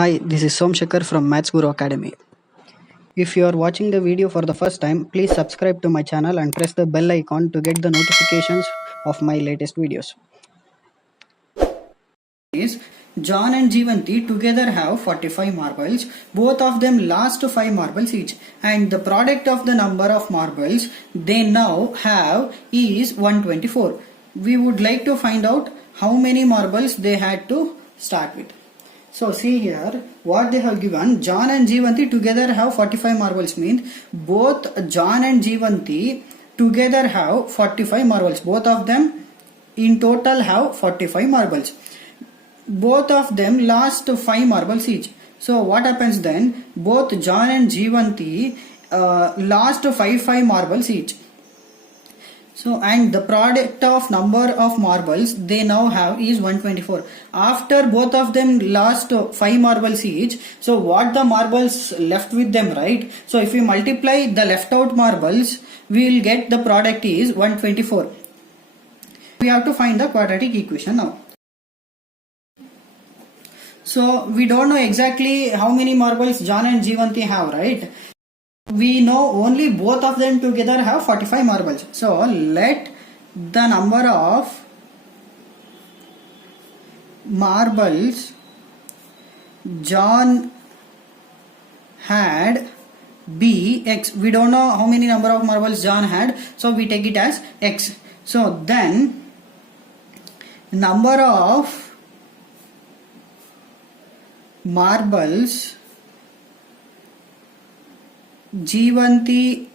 Hi, this is Somshakar from Maths Guru Academy. If you are watching the video for the first time, please subscribe to my channel and press the bell icon to get the notifications of my latest videos. John and Jeevanti together have 45 marbles. Both of them last 5 marbles each. And the product of the number of marbles they now have is 124. We would like to find out how many marbles they had to start with. So see here what they have given. John and Jeevanti together have 45 marbles, means both John and Jeevanti together have 45 marbles. Both of them in total have 45 marbles. Both of them lost 5 marbles each. So what happens then? Both John and Jeevanti lost 5 marbles each. So and the product of number of marbles they now have is 124. After both of them lost 5 marbles each, so what the marbles left with them, right? So if we multiply the left out marbles, we will get the product is 124. We have to find the quadratic equation now. So we don't know exactly how many marbles John and Jeevanti have, right? We know only both of them together have 45 marbles. So let the number of marbles John had be x. We don't know how many number of marbles John had, so we take it as x. So then number of marbles Jeevanti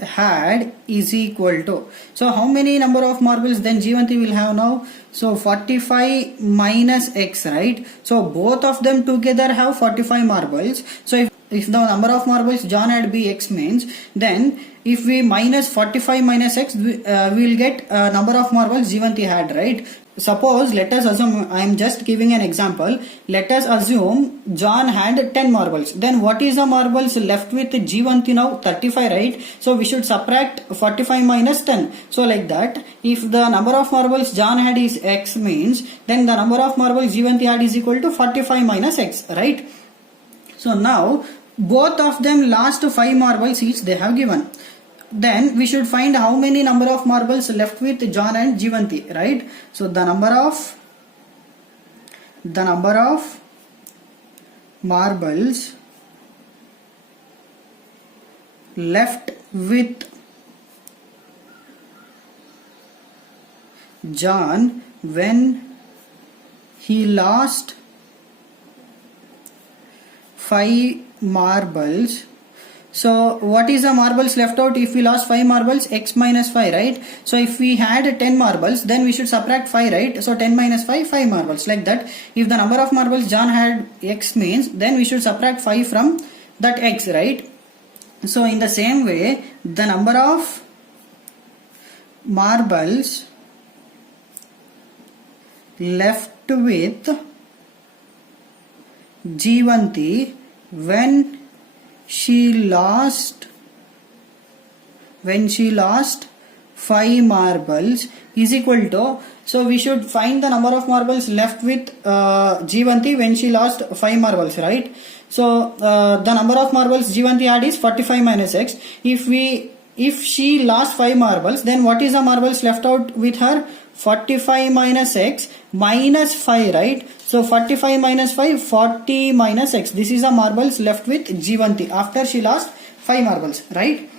had is equal to, so how many number of marbles then Jeevanti will have now? So 45 minus x, right? So both of them together have 45 marbles. So if the number of marbles John had be x, means then if we minus 45 minus x, we will get number of marbles Jeevanti had, right? Suppose, let us assume, I am just giving an example. Let us assume John had 10 marbles. Then what is the marbles left with Jeevanti now? 35, right? So we should subtract 45 minus 10. So like that, if the number of marbles John had is x, means then the number of marbles Jeevanti had is equal to 45 minus x, right? So now both of them last 5 marbles each they have given. Then we should find how many number of marbles left with John and Jeevanti, right? So the number of marbles left with John when he lost 5 marbles. So what is the marbles left out if we lost 5 marbles? X minus 5, right? So if we had 10 marbles, then we should subtract 5, right? So 10 minus 5, 5 marbles, like that. If the number of marbles John had x, means then we should subtract 5 from that x, right? So in the same way, the number of marbles left with Jeevanti when she lost 5 marbles is equal to, so we should find the number of marbles left with Jeevanti when she lost 5 marbles, right? So the number of marbles Jeevanti had is 45 minus x. If she lost 5 marbles, then what is the marbles left out with her? 45 minus x minus 5, right? So 45 minus 5, 40 minus x. This is the marbles left with Jeevanti after she lost 5 marbles, right?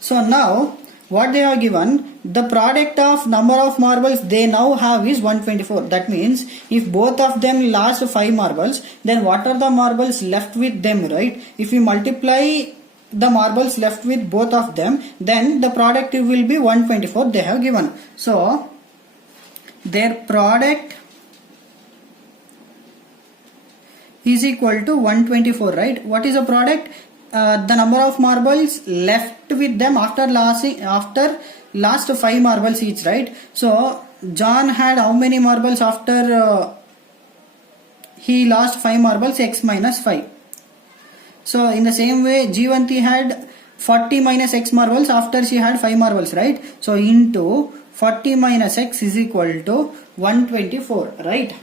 So now what they are given, the product of number of marbles they now have is 124. That means if both of them lost 5 marbles, then what are the marbles left with them, right? If we multiply the marbles left with both of them, then the product will be 124 they have given. So their product is equal to 124, right? What is the product? The number of marbles left with them after last 5 marbles each, right? So John had how many marbles after he lost 5 marbles? X minus 5. So in the same way, Jeevanti had 40 minus x marbles after she had 5 marbles, right? So into 40 minus x is equal to 124, right?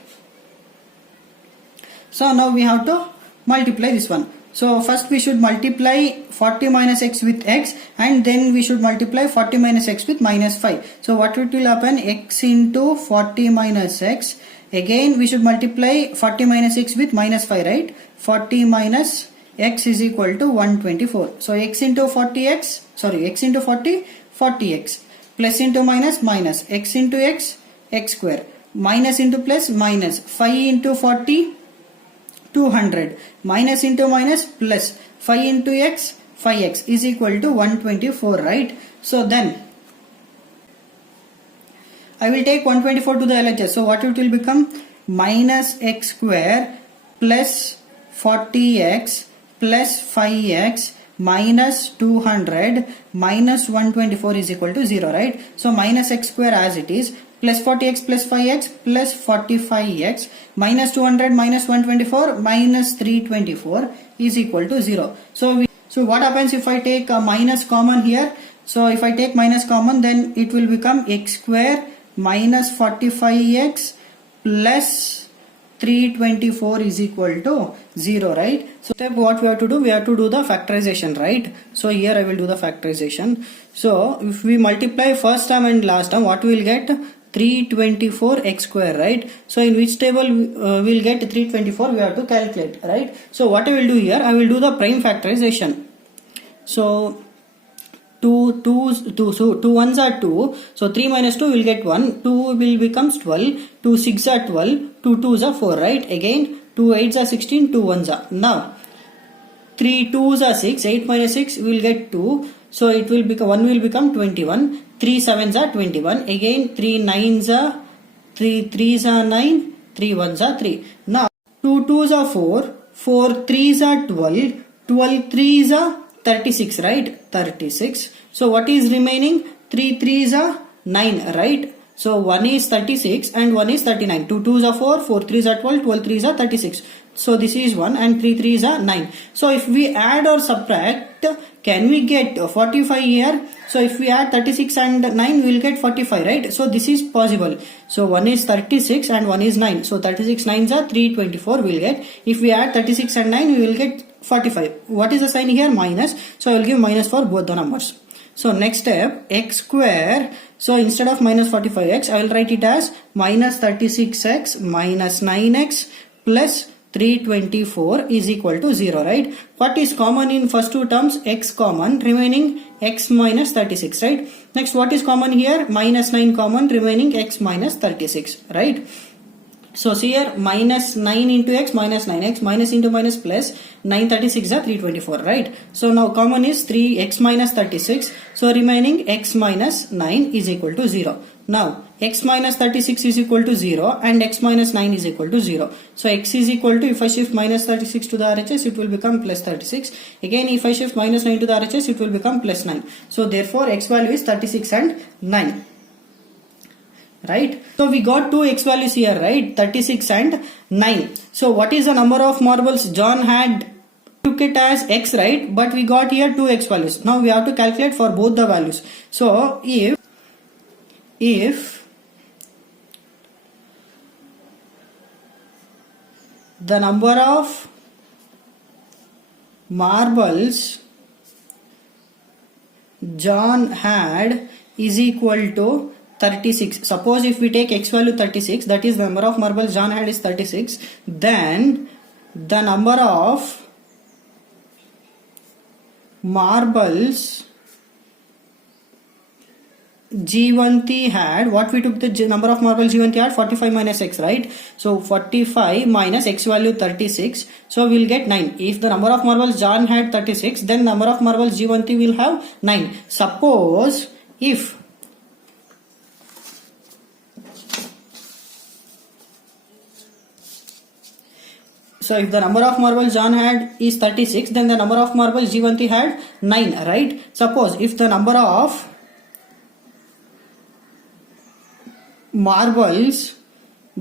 So now we have to multiply this one. So first we should multiply 40 minus x with x, and then we should multiply 40 minus x with minus 5. So what it will happen? X into 40 minus x. Again we should multiply 40 minus x with minus 5, right? 40 minus x is equal to 124. So x into 40x, sorry, x into 40, 40x. Plus into minus, minus. X into x, x square. Minus into plus, minus. 5 into 40, 200. Minus into minus, plus. 5 into x, 5x is equal to 124, right? So then I will take 124 to the LHS. So what it will become? Minus x square plus 40x plus 5x minus 200 minus 124 is equal to 0, right? So minus x square as it is, plus 40x plus 5x plus 45x minus 200 minus 124 minus 324 is equal to 0. So what happens if I take a minus common here? So if I take minus common, then it will become x square minus 45x plus 324 is equal to 0, right? So step what we have to do? We have to do the factorization, right? So here I will do the factorization. So if we multiply first term and last term, what we will get? 324 x square, right? So in which table we'll get 324? We have to calculate, right? So what I will do here? I will do the prime factorization. So 2 ones are 2, so 3 minus 2 will get 1, 2 will becomes 12, 2 6 are 12, 2 2s are 4, right? Again 2 8s are 16, 2 1s are. Now 3 2s are 6, 8 minus 6 will get 2, so it will become 1 will become 21, 3 7s are 21, again 3 9s are 3 3s are 9, 3 1s are 3. Now 2 2s are 4, 4 3s are 12, 12 3s are 36, right? 36. So what is remaining? 3 3s are 9, right? So 1 is 36 and 1 is 39. 2 2s are 4, 4 3s are 12, 12 3s are 36. So this is 1 and 3 3s are 9. So if we add or subtract, can we get 45 here? So if we add 36 and 9, we will get 45, right? So this is possible. So 1 is 36 and 1 is 9. So 36 9s are 324 we will get. If we add 36 and 9, we will get 45. What is the sign here? Minus. So I will give minus for both the numbers. So next step, x square. So instead of minus 45x, I will write it as minus 36x minus 9x plus 324 is equal to 0, right? What is common in first two terms? X common, remaining x minus 36, right? Next, what is common here? Minus 9 common, remaining x minus 36, right? So see here, minus 9 into x minus 9x, minus into minus plus 936 are 324, right? So now common is 3x minus 36. So remaining x minus 9 is equal to 0. Now x minus 36 is equal to 0 and x minus 9 is equal to 0. So x is equal to, if I shift minus 36 to the RHS, it will become plus 36. Again, if I shift minus 9 to the RHS, it will become plus 9. So therefore x value is 36 and 9. Right? So we got two x values here, right? 36 and 9. So what is the number of marbles John had? Took it as x, right? But we got here two x values. Now we have to calculate for both the values. So if the number of marbles John had is equal to 36. Suppose if we take x value 36, that is the number of marbles John had is 36, then the number of marbles G1T had, what we took the number of marbles G1T had, 45 minus x, right? So 45 minus x value 36, so we will get 9. If the number of marbles John had 36, then number of marbles G1T will have 9. Suppose if the number of marbles John had is 36, then the number of marbles G1T had 9, right? Suppose if the number of marbles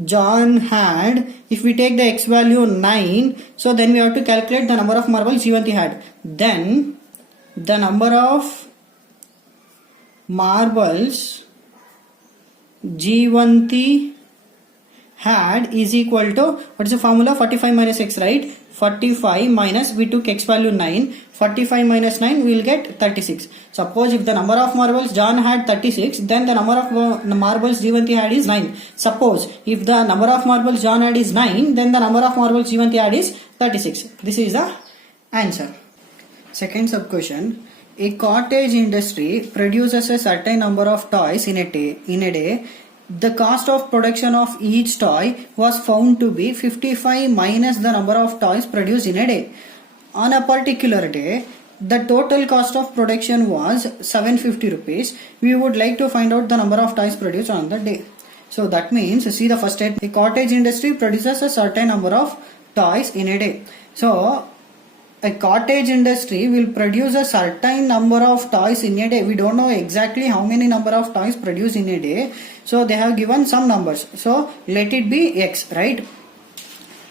John had, if we take the x value 9, so then we have to calculate the number of marbles G1T had. Then the number of marbles G1T had is equal to, what is the formula? 45 minus x, right? 45 minus, we took x value 9, 45 minus 9 we will get 36. Suppose if the number of marbles John had 36, then the number of marbles Jeevanti had is 9. Suppose if the number of marbles John had is 9, then the number of marbles Jeevanti had is 36. This is the answer. Second sub question. A cottage industry produces a certain number of toys in a day. The cost of production of each toy was found to be 55 minus the number of toys produced in a day. On a particular day, the total cost of production was 750 rupees. We would like to find out the number of toys produced on the day. So that means, see the first statement, a cottage industry produces a certain number of toys in a day. So a cottage industry will produce a certain number of toys in a day. We don't know exactly how many number of toys produced in a day. So they have given some numbers. So let it be X, right?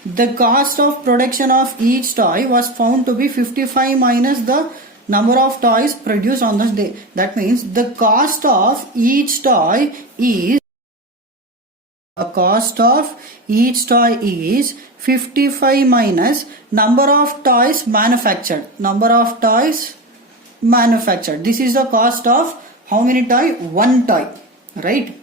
The cost of production of each toy was found to be 55 minus the number of toys produced on this day. That means the cost of each toy is, the cost of each toy is 55 minus number of toys manufactured. Number of toys manufactured. This is the cost of how many toy? One toy, right?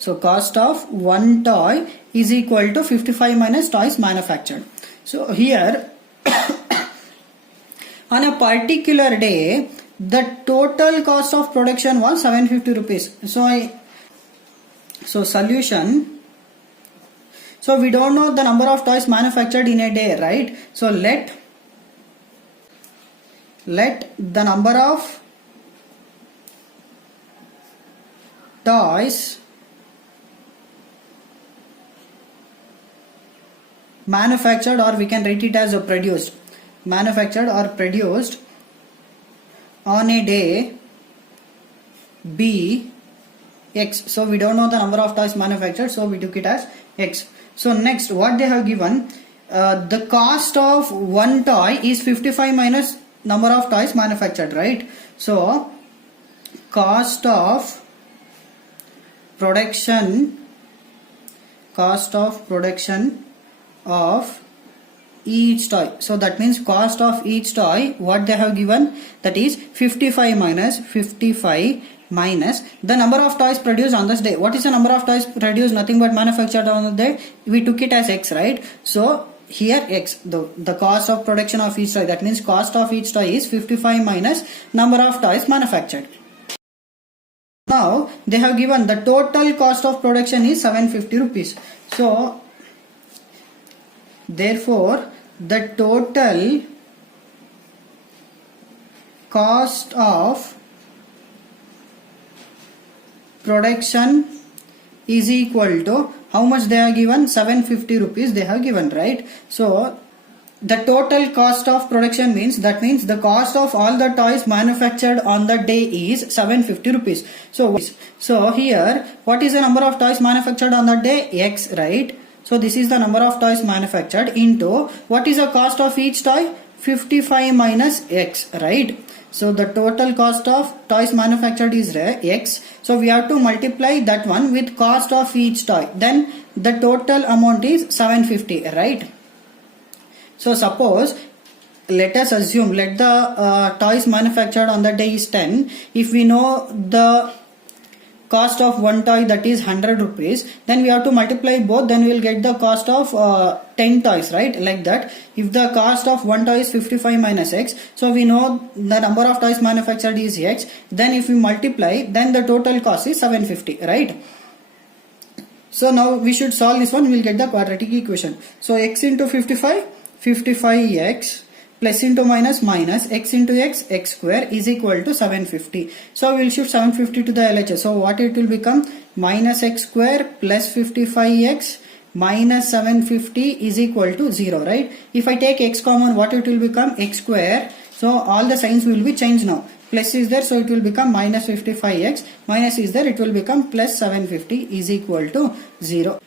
So cost of one toy is equal to 55 minus toys manufactured. So here on a particular day, the total cost of production was 750 rupees. So solution. So we don't know the number of toys manufactured in a day, right? So let the number of toys manufactured, or we can write it as a produced, manufactured or produced on a day be X. So we don't know the number of toys manufactured, so we took it as X. So next, what they have given, the cost of one toy is 55 minus number of toys manufactured, right? So cost of production of each toy. So that means cost of each toy, what they have given, that is 55 minus the number of toys produced on this day. What is the number of toys produced? Nothing but manufactured on the day. We took it as X, right? So here X, the cost of production of each toy, that means cost of each toy is 55 minus number of toys manufactured. Now they have given the total cost of production is 750 rupees. So therefore the total cost of production is equal to, how much they are given? 750 rupees they have given, right? So the total cost of production means, that means the cost of all the toys manufactured on the day is 750 rupees. So here, what is the number of toys manufactured on the day? X, right? So this is the number of toys manufactured into, what is the cost of each toy? 55 minus X, right? So the total cost of toys manufactured is X. So we have to multiply that one with cost of each toy. Then the total amount is 750, right? So suppose, let us assume, let the toys manufactured on the day is 10. If we know the cost of one toy, that is 100 rupees, then we have to multiply both, then we will get the cost of 10 toys, right? Like that. If the cost of one toy is 55 minus X, so we know the number of toys manufactured is X, then if we multiply, then the total cost is 750, right? So now we should solve this one, we will get the quadratic equation. So X into 55, 55X plus into minus X into X square is equal to 750. So we will shift 750 to the LHS. So what it will become? Minus X square plus 55X minus 750 is equal to 0, right? If I take X common, what it will become? X square. So all the signs will be changed now. Plus is there, so it will become minus 55X. Minus is there, it will become plus 750 is equal to 0.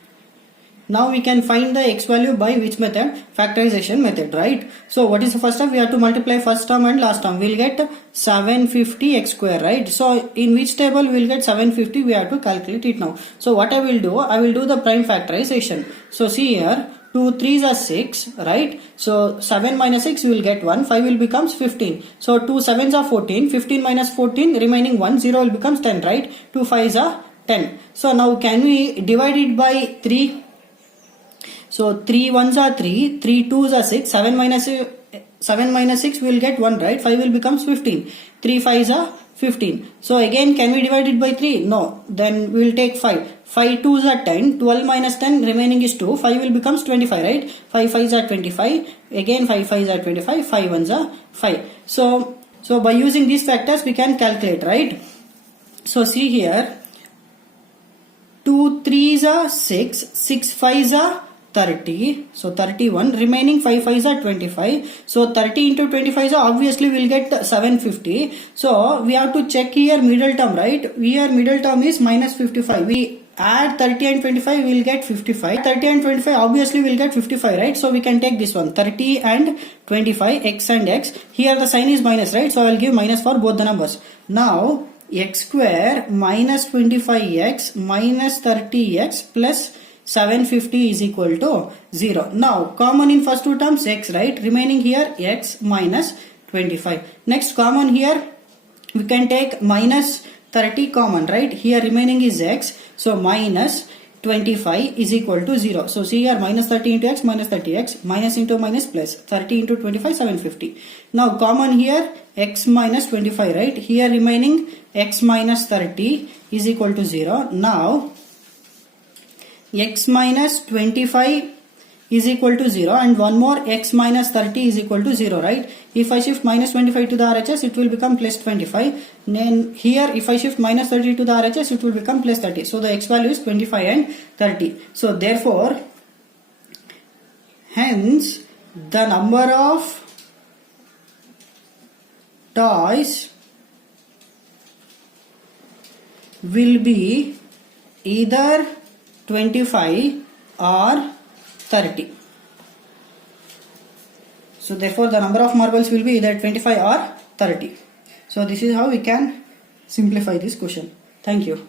Now we can find the x value by which method? Factorization method, right? So what is the first step? We have to multiply first term and last term. We'll get 750 x square, right? So in which table we'll get 750? We have to calculate it now. So what I will do? I will do the prime factorization. So see here, 2 3s are 6, right? So 7 minus 6 we will get 1, 5 will becomes 15. So 2 7s are 14, 15 minus 14 remaining 1, 0 will becomes 10, right? 2 5s are 10. So now can we divide it by 3? So 3 1s are 3, 3 2s are 6, 7 minus 6 we will get 1, right? 5 will becomes 15, 3 5s are 15. So again can we divide it by 3? No. Then we will take 5. 5 2s are 10, 12 minus 10 remaining is 2, 5 will becomes 25, right? 5 5s are 25, again 5 5s are 25, 5 1s are 5. So by using these factors we can calculate, right? So see here, 2 3s are 6, 6 5s are 30, so 31, remaining 5 5s are 25, so 30 into 25 so obviously we'll get 750. So we have to check here middle term, right? Here middle term is minus 55. We add 30 and 25 we'll get 55. 30 and 25 obviously we'll get 55, right? So we can take this one, 30 and 25, x and x. Here the sign is minus, right? So I will give minus for both the numbers. Now x square minus 25x minus 30x plus 750 is equal to 0. Now common in first two terms x, right? Remaining here x minus 25. Next common here we can take minus 30 common, right? Here remaining is x, so minus 25 is equal to 0. So see here, minus 30 into x minus 30x, minus into minus plus 30 into 25 750. Now common here x minus 25, right? Here remaining x minus 30 is equal to 0. Now x minus 25 is equal to 0 and one more x minus 30 is equal to 0, right? If I shift minus 25 to the RHS, it will become plus 25. Then here if I shift minus 30 to the RHS, it will become plus 30. So the x value is 25 and 30. So therefore, hence the number of toys will be either 25 or 30. So therefore the number of marbles will be either 25 or 30. So this is how we can simplify this question. Thank you.